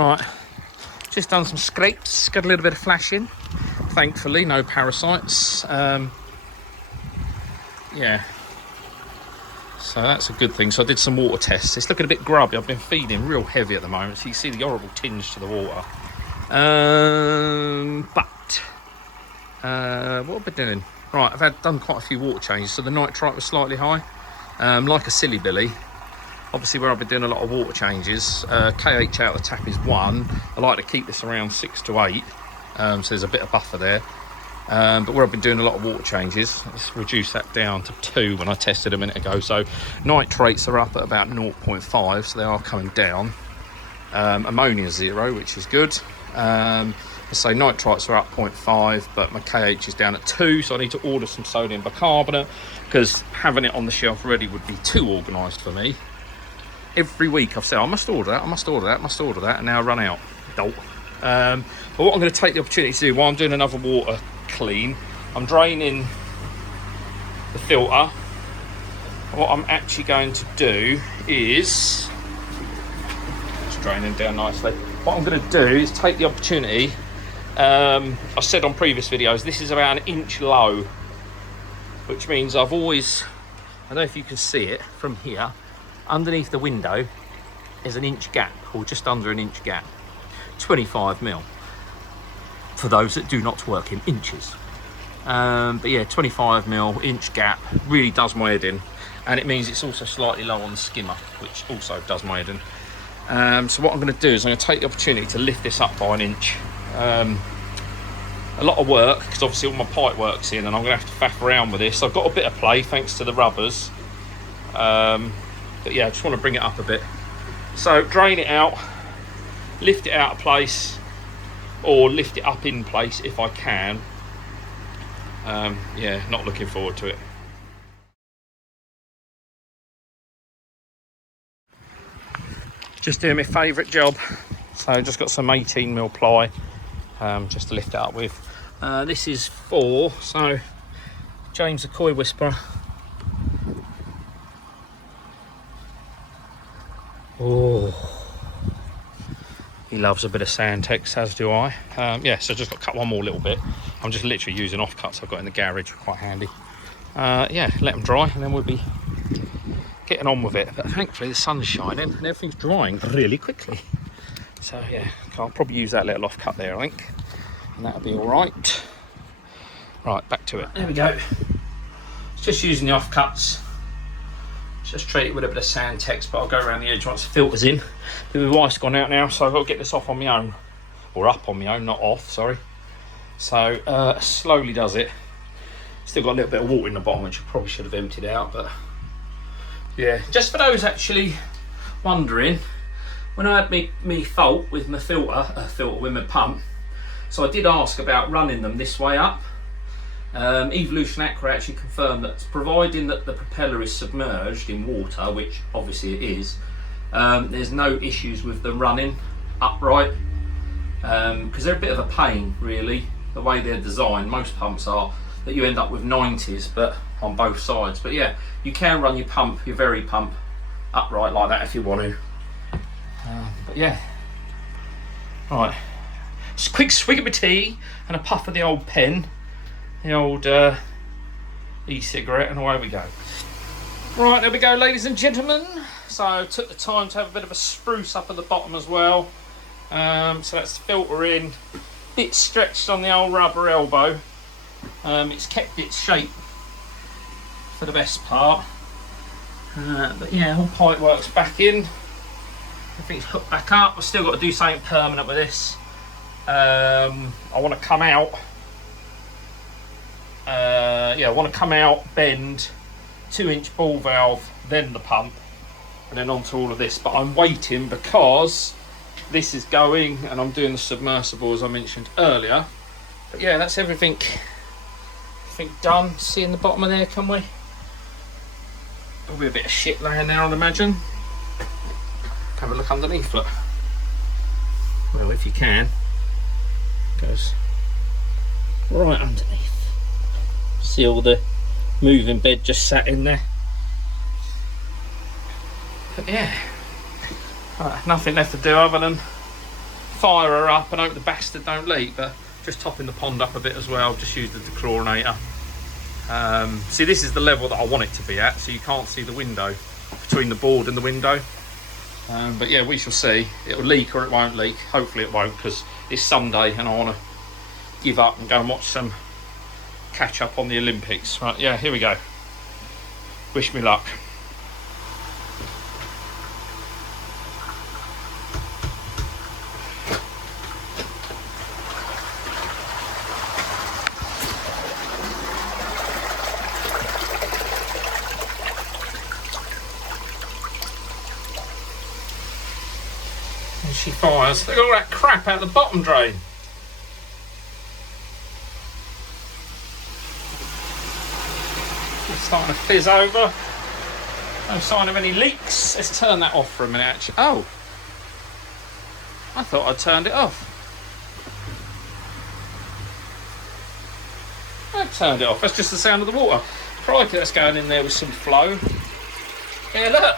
Right, just done some scrapes, got a little bit of flashing. Thankfully, no parasites. Yeah, so that's a good thing. So I did some water tests. It's looking a bit grubby. I've been feeding real heavy at the moment, so you see the horrible tinge to the water. What have I been doing? Right, I've done quite a few water changes. So the nitrite was slightly high, like a silly billy. Obviously, where I've been doing a lot of water changes, KH out of the tap is 1. I like to keep this around 6 to 8, so there's a bit of buffer there. But where I've been doing a lot of water changes, let's reduce that down to 2 when I tested a minute ago. So nitrates are up at about 0.5, so they are coming down. Ammonia 0, which is good. So nitrites are up 0.5, but my KH is down at 2, so I need to order some sodium bicarbonate because having it on the shelf ready would be too organised for me. Every week I've said I must order that, I must order that, I must order that, and now I run out. Dolt. But what I'm going to take the opportunity to do while I'm doing another water clean, I'm draining the filter. What I'm actually going to do is, it's draining down nicely. What I'm going to do is take the opportunity. I said on previous videos, this is about 1 inch low, which means I've always, I don't know if you can see it from here, underneath the window is 1 inch gap, or just under 1 inch gap, 25mm, for those that do not work in inches. But yeah, 25mm inch gap really does my head in, and it means it's also slightly low on the skimmer, which also does my head in. So what I'm going to do is I'm going to take the opportunity to lift this up by 1 inch. A lot of work, because obviously all my pipe work's in, and I'm going to have to faff around with this. I've got a bit of play thanks to the rubbers. But yeah, I just want to bring it up a bit. So drain it out, lift it out of place, or lift it up in place if I can. Yeah, not looking forward to it. Just doing my favourite job. So just got some 18mm ply, just to lift it up with. This is 4, so James the Koi Whisperer. Oh, he loves a bit of Sandtex, as do I. Yeah, so just got to cut one more little bit. I'm just literally using offcuts I've got in the garage, quite handy. Yeah, let them dry and then we'll be getting on with it. But thankfully the sun's shining and everything's drying really quickly. So yeah, I'll probably use that little offcut there, I think, and that'll be all right. Right, back to it. There we go. It's just using the offcuts. Just treat it with a bit of Sandtex, but I'll go around the edge once the filter's in. But my wife's gone out now, so I've got to get this off on my own. Or up on my own, not off, sorry. So, slowly does it. Still got a little bit of water in the bottom, which I probably should have emptied out, but... yeah, just for those actually wondering, when I had me fault with my filter with my pump, so I did ask about running them this way up. Evolution Aqua actually confirmed that, providing that the propeller is submerged in water, which obviously it is, there's no issues with the running upright, because they're a bit of a pain really, the way they're designed. Most pumps are that you end up with 90s, but on both sides. But yeah, you can run your pump, your very pump, upright like that if you want to. But yeah, right, just a quick swig of my tea and a puff of the old pen. The old e-cigarette, and away we go. Right, there we go, ladies and gentlemen. So I took the time to have a bit of a spruce up at the bottom as well. So that's the filter in. Bit stretched on the old rubber elbow. It's kept its shape for the best part. But yeah, all pipe work's back in. Everything's hooked back up. I've still got to do something permanent with this. I want to come out. Yeah, I want to come out, bend, 2-inch ball valve, then the pump, and then onto all of this. But I'm waiting because this is going, and I'm doing the submersible as I mentioned earlier. But yeah, that's everything done. See in the bottom of there, can we? There'll be a bit of shit laying there, I'd imagine. Have a look underneath, look. Well, if you can. Goes right underneath. See all the moving bed just sat in there. But yeah, right, nothing left to do other than fire her up and hope the bastard don't leak, but just topping the pond up a bit as well. Just use the dechlorinator. See, this is the level that I want it to be at, so you can't see the window between the board and the window. But yeah, we shall see. It'll leak or it won't leak. Hopefully it won't, because it's Sunday and I want to give up and go and watch some catch up on the Olympics. Right, yeah, here we go. Wish me luck. And she fires. Look at all that crap out the bottom drain. It's starting to fizz over. No sign of any leaks. Let's turn that off for a minute, actually. Oh, I thought I'd turned it off. I turned it off. That's just the sound of the water. Crikey, that's going in there with some flow. Yeah, look.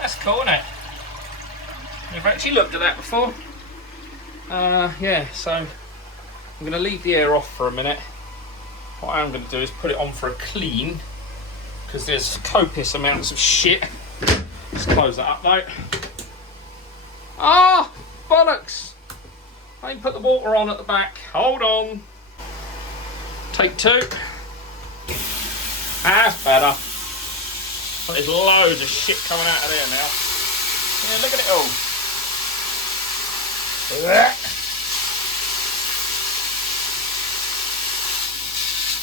That's cool, isn't it? Never actually looked at that before. Yeah, so I'm going to leave the air off for a minute. What I am going to do is put it on for a clean, because there's copious amounts of shit. Let's close that up though. Ah, bollocks! I ain't put the water on at the back. Hold on. Take two. That's better. But there's loads of shit coming out of there now. Yeah, look at it all.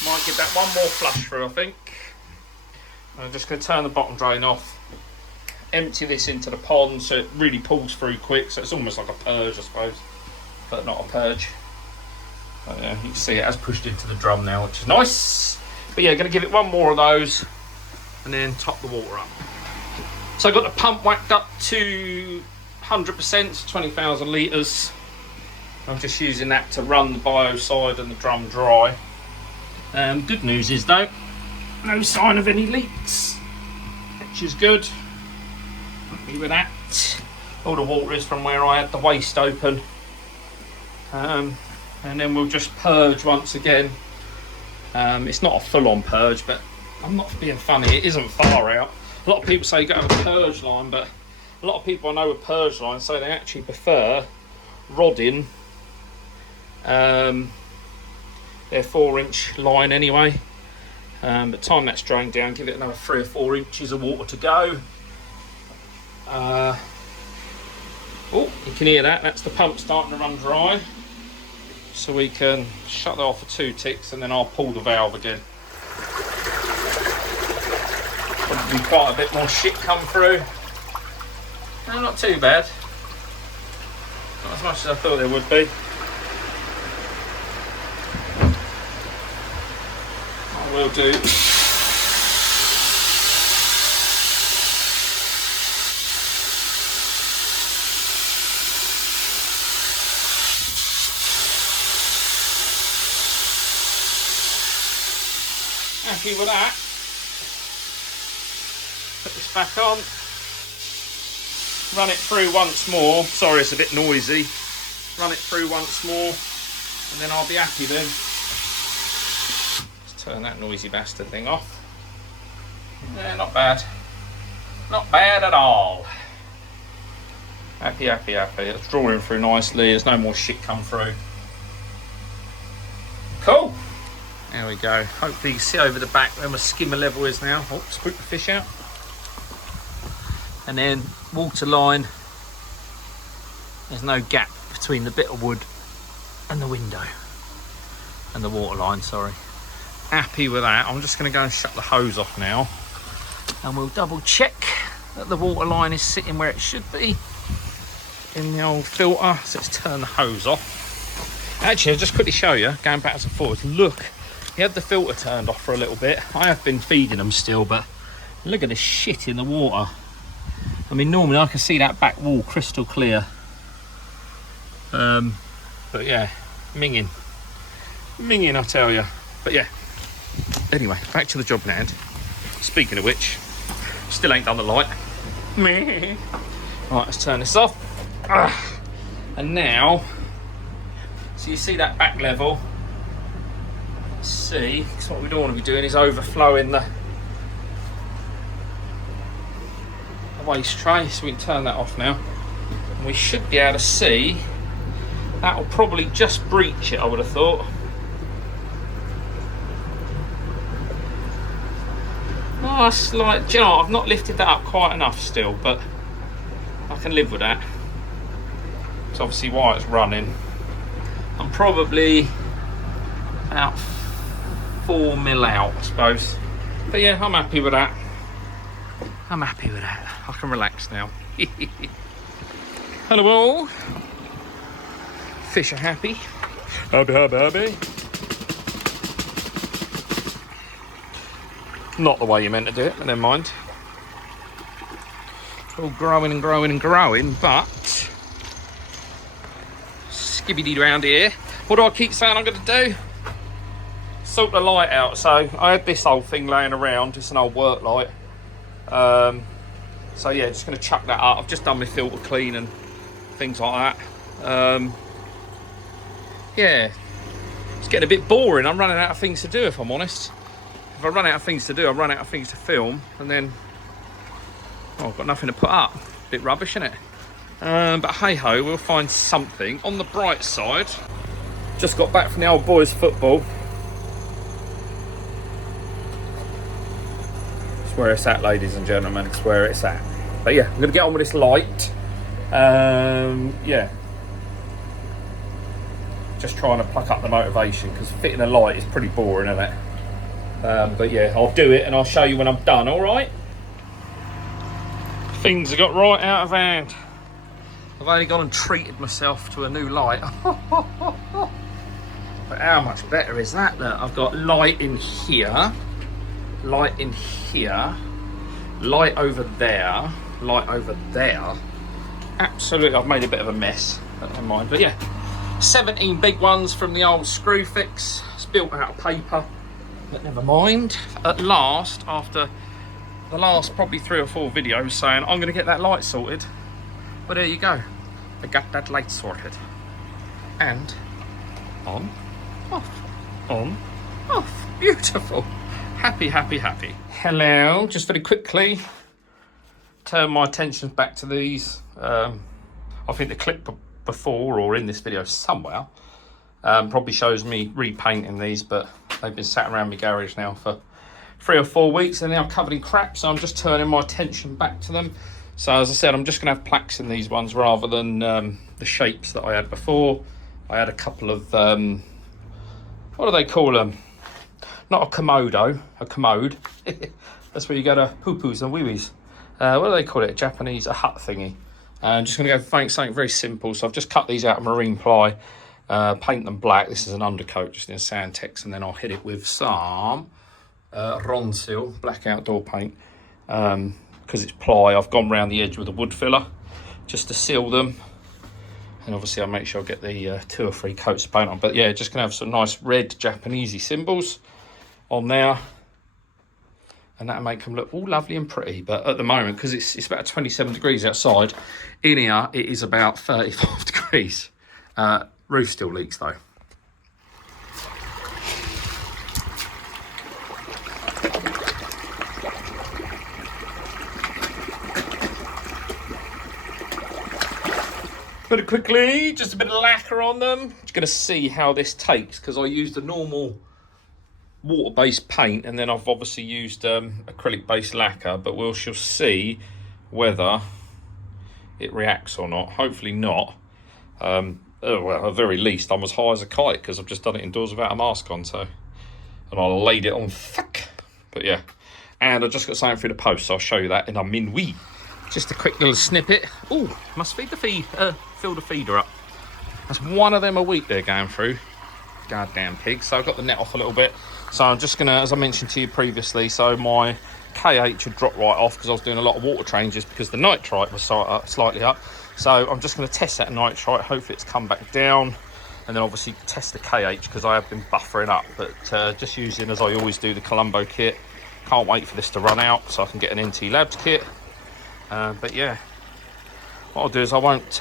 Might give that one more flush through, I think. I'm just going to turn the bottom drain off, empty this into the pond so it really pulls through quick, so it's almost like a purge, I suppose, but not a purge. But yeah, you can see it has pushed into the drum now, which is nice. But yeah, going to give it one more of those and then top the water up. So I've got the pump whacked up to 100%, so 20,000 litres. I'm just using that to run the bio side and the drum dry. Good news is though, no sign of any leaks, which is good. Happy with that. All the water is from where I had the waste open. And then we'll just purge once again. It's not a full-on purge, but I'm not being funny, it isn't far out. A lot of people say you got to have a purge line, but a lot of people I know with purge lines say they actually prefer rodding their 4-inch line anyway. But time that's drained down, give it another 3 or 4 inches of water to go. Oh, you can hear that, that's the pump starting to run dry. So we can shut that off for 2 ticks and then I'll pull the valve again. Probably quite a bit more shit come through. No, not too bad. Not as much as I thought there would be. I will do. Happy with that. Put this back on. Run it through once more. Sorry, it's a bit noisy. Run it through once more, and then I'll be happy then. Let's turn that noisy bastard thing off. Yeah, not bad. Not bad at all. Happy, happy, happy. It's drawing through nicely. There's no more shit come through. Cool. There we go. Hopefully you can see over the back where my skimmer level is now. Oh, spook the fish out. And then water line. There's no gap between the bit of wood and the window. And the water line, sorry. Happy with that. I'm just going to go and shut the hose off now. And we'll double check that the water line is sitting where it should be in the old filter. So let's turn the hose off. Actually, I'll just quickly show you, going backwards and forwards. Look. He had the filter turned off for a little bit. I have been feeding them still, but look at the shit in the water. I mean, normally I can see that back wall crystal clear. But yeah, minging. Minging, I tell you. But yeah. Anyway, back to the job in hand. Speaking of which, still ain't done the light. Meh. Right, let's turn this off. And now, so you see that back level, see, because what we don't want to be doing is overflowing the waste tray, so we can turn that off now. And we should be able to see, that will probably just breach it, I would have thought. Oh, it's like, do you know, I've not lifted that up quite enough still, but I can live with that. It's obviously why it's running. I'm probably about 4 mil out, I suppose. But yeah, I'm happy with that. I'm happy with that. I can relax now. Hello all. Fish are happy. Happy. Not the way you meant to do it, but never mind. All growing and growing and growing, but skibbidy round here. What do I keep saying I'm going to do? Sort the light out. So I had this old thing laying around, it's an old work light. So yeah, just going to chuck that up. I've just done my filter clean and things like that. Yeah, it's getting a bit boring. I'm running out of things to do, if I'm honest. If I run out of things to do, I run out of things to film, and then I've got nothing to put up. Bit rubbish, isn't it? But hey ho, we'll find something. On the bright side, just got back from the old boys football. It's where it's at, ladies and gentlemen. It's where it's at. But yeah, I'm gonna get on with this light. Yeah. Just trying to pluck up the motivation, because fitting a light is pretty boring, isn't it? But yeah, I'll do it and I'll show you when I'm done, alright? Things have got right out of hand. I've only gone and treated myself to a new light. But how much better is that? Look, I've got light in here, light in here, light over there, light over there. Absolutely, I've made a bit of a mess, but never mind. But yeah, 17 big ones from the old screw fix. It's built out of paper, but never mind. At last, after the last probably 3 or 4 videos saying I'm going to get that light sorted, well, there you go. I got that light sorted. And on, off, on, off. Beautiful. Happy, happy, happy. Hello. Just very quickly, turn my attention back to these. I think the clip before or in this video somewhere probably shows me repainting these, but they've been sat around my garage now for 3 or 4 weeks. They're now covered in crap, so I'm just turning my attention back to them. So as I said, I'm just going to have plaques in these ones rather than the shapes that I had before. I had a couple of what do they call them? Not a komodo, a commode. That's where you go to poo-poos and wee-wees. What do they call it? Japanese, a hut thingy. I'm just going to go for something very simple. So I've just cut these out of marine ply, paint them black. This is an undercoat, just in Sandtex, and then I'll hit it with some Ronsil, black outdoor paint. Because it's ply, I've gone round the edge with a wood filler just to seal them. And obviously I'll make sure I get the 2 or 3 coats of paint on. But yeah, just going to have some nice red Japanesey symbols on there. And that'll make them look all lovely and pretty. But at the moment, because it's about 27 degrees outside, in here it is about 35 degrees. Roof still leaks though. Very quickly, just a bit of lacquer on them. Just going to see how this takes, because I used a normal water-based paint and then I've obviously used acrylic-based lacquer, but we shall see whether it reacts or not. Hopefully not. Well, at the very least, I'm as high as a kite because I've just done it indoors without a mask on, so. And I laid it on thick. But yeah. And I just got something through the post, so I'll show you that in a minute. Just a quick little snippet. Oh, must feed the fill the feeder up. That's one of them a week they're going through. Goddamn pigs. So I've got the net off a little bit. So I'm just gonna, as I mentioned to you previously, so my KH had dropped right off because I was doing a lot of water changes because the nitrite was slightly up. So I'm just gonna test that nitrite. Hopefully it's come back down. And then obviously test the KH because I have been buffering up. But just using, as I always do, the Colombo kit. Can't wait for this to run out so I can get an NT Labs kit. But yeah, what I'll do is I won't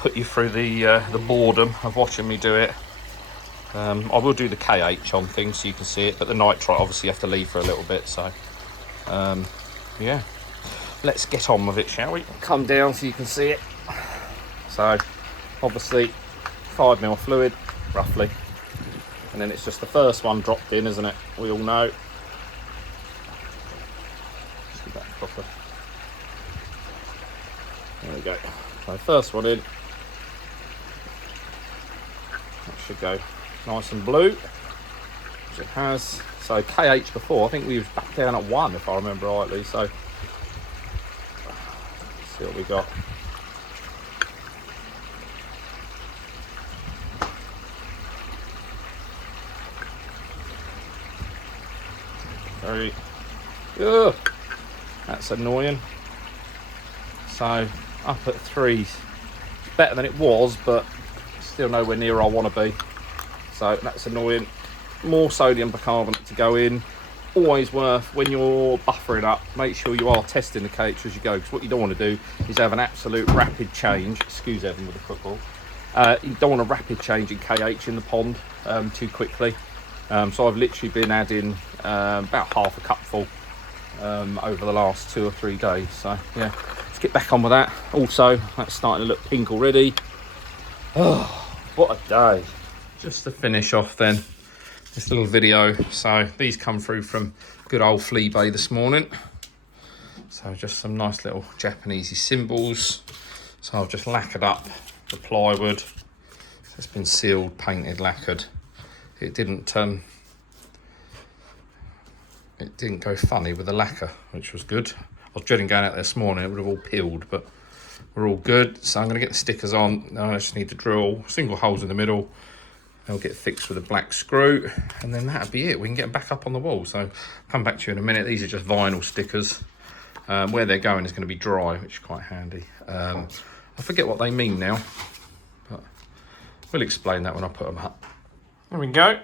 put you through the boredom of watching me do it. I will do the KH on things so you can see it, but the nitrite obviously you have to leave for a little bit. So yeah, let's get on with it, shall we? Come down so you can see it. So obviously 5 ml fluid roughly, and then it's just the first one dropped in, isn't it? We all know. Let's get that proper. There we go. So first one in. That should go nice and blue, which it has. So KH before, I think we was back down at 1 if I remember rightly. So let's see what we got. Very, ugh, that's annoying. So up at 3, it's better than it was, but still nowhere near where I want to be. So that's annoying. More sodium bicarbonate to go in. Always worth, when you're buffering up, make sure you are testing the KH as you go, because what you don't want to do is have an absolute rapid change. Excuse Evan with the football. You don't want a rapid change in KH in the pond too quickly. So I've literally been adding about half a cupful over the last 2 or 3 days. So yeah, let's get back on with that. Also, that's starting to look pink already. Oh, what a day. Just to finish off then, this little video. So these come through from good old Flea Bay this morning. So just some nice little Japanesey symbols. So I've just lacquered up the plywood. So it's been sealed, painted, lacquered. It didn't go funny with the lacquer, which was good. I was dreading going out there this morning, it would have all peeled, but we're all good. So I'm going to get the stickers on. Now I just need to drill single holes in the middle. They'll get fixed with a black screw, and then that'll be it. We can get them back up on the wall. So I'll come back to you in a minute. These are just vinyl stickers. Where they're going is going to be dry, which is quite handy. I forget what they mean now, but we'll explain that when I put them up. There we go.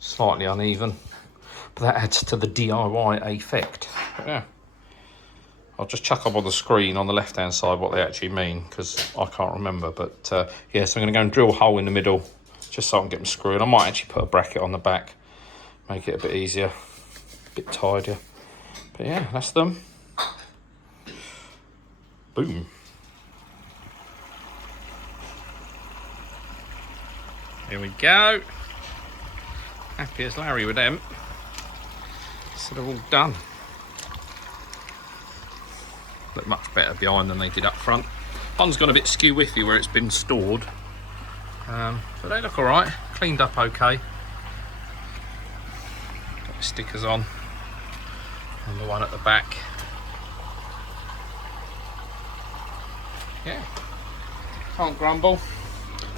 Slightly uneven, but that adds to the DIY effect. But yeah, I'll just chuck up on the screen on the left hand side what they actually mean, because I can't remember. But yeah, so I'm going to go and drill a hole in the middle just so I can get them screwed. I might actually put a bracket on the back, make it a bit easier, a bit tidier. But yeah, that's them. Boom. Here we go. Happy as Larry with them. So they're all done. Look much better behind than they did up front. One's gone a bit skew-whiffy where it's been stored. But they look alright. Cleaned up okay. Got the stickers on. And the one at the back. Yeah. Can't grumble.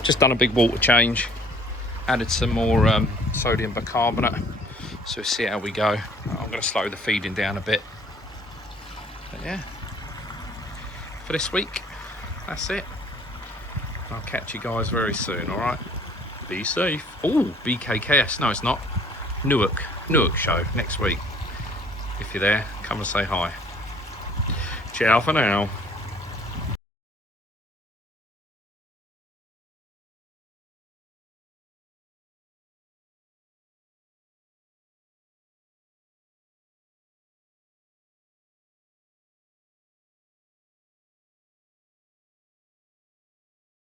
Just done a big water change. Added some more sodium bicarbonate. So we'll see how we go. I'm going to slow the feeding down a bit. But yeah. For this week, that's it. I'll catch you guys very soon, alright? Be safe. Oh, BKKS. No, it's not. Newark show next week. If you're there, come and say hi. Ciao for now.